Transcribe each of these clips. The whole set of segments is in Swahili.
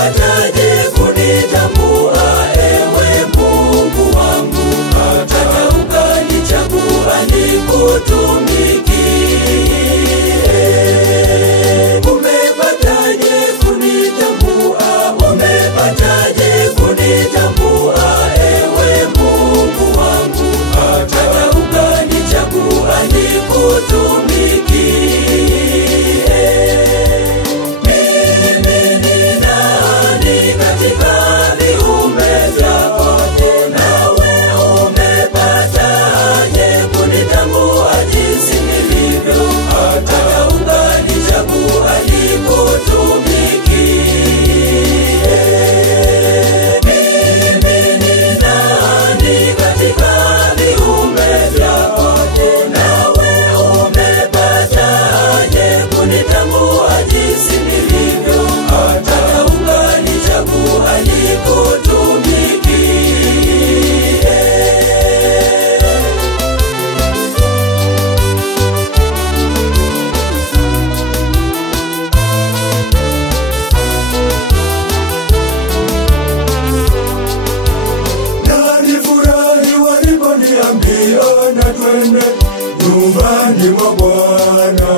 umepataje kunitambua ewe Mungu wangu, hata ukanichagua nikutumikie. Umepataje kunitambua, umepataje kunitambua ewe Mungu wangu, hata ukanichagua nikutumikie. Nyumbani mwa Bwana,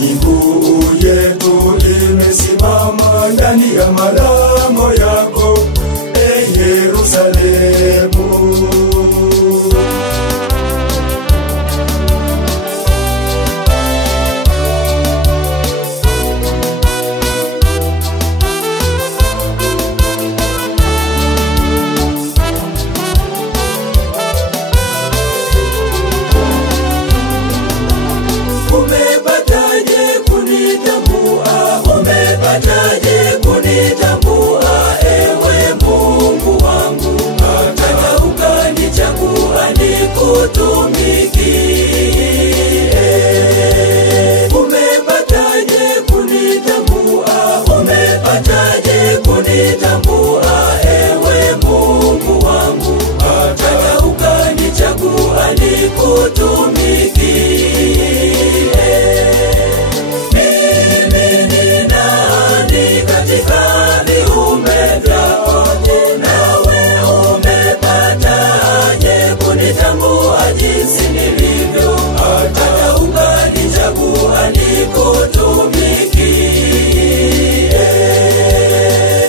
miguu yetu imesimama ndani ya malango yako, Yerusalemu. Umepataje kunitambua ewe Mungu wangu, hata ukanichagua nikutumikie. Umepataje kunitambua, umepataje kunitambua ewe Mungu wangu, hata ukanichagua nikutumikie. Jinsi nilivyo, hata ukanichagua nikutumikie.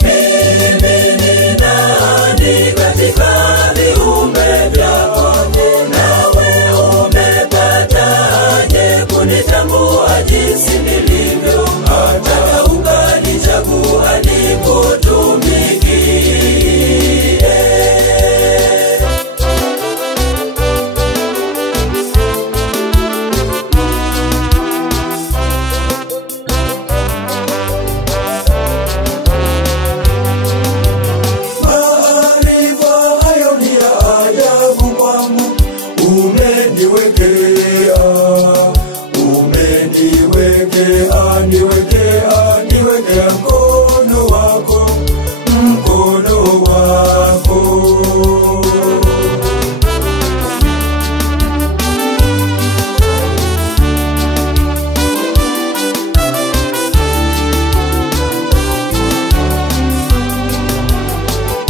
Mimi ni nani katika viumbe vyako? Nawe umepataje kunitambua jinsi nilivyo, hata ukanichagua nikutumikie. Niwekea mkono wako, mkono wako.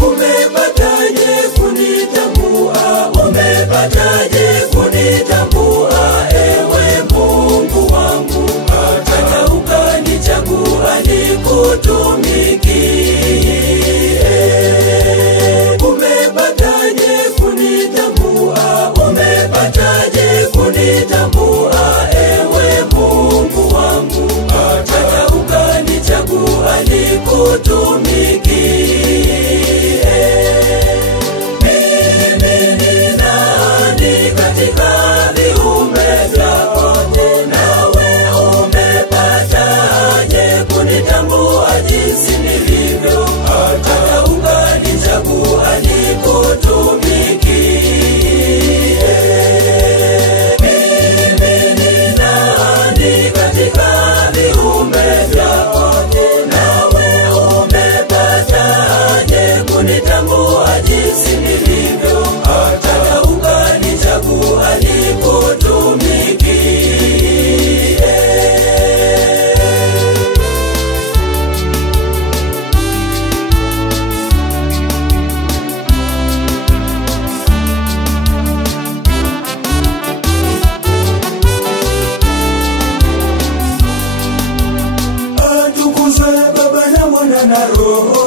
Umepataje kunitambua, umepataje kunitambua ewe Mungu wangu, hata ukanichagua nikutumikie. Umepataje kunitambua, umepataje kunitambua ewe Mungu wangu, hata ukanichagua nikutumikie. Mimi ni nani katika viumbe vyako? Nawe umepataje kunitambua jinsi nilivyo, hata ukanichagua nikutumikie. Mimi ni nani katika viumbe vyako? Nawe umepataje kunitambua jinsi nilivyo, hata ukanichagua nikutumikie. na Roho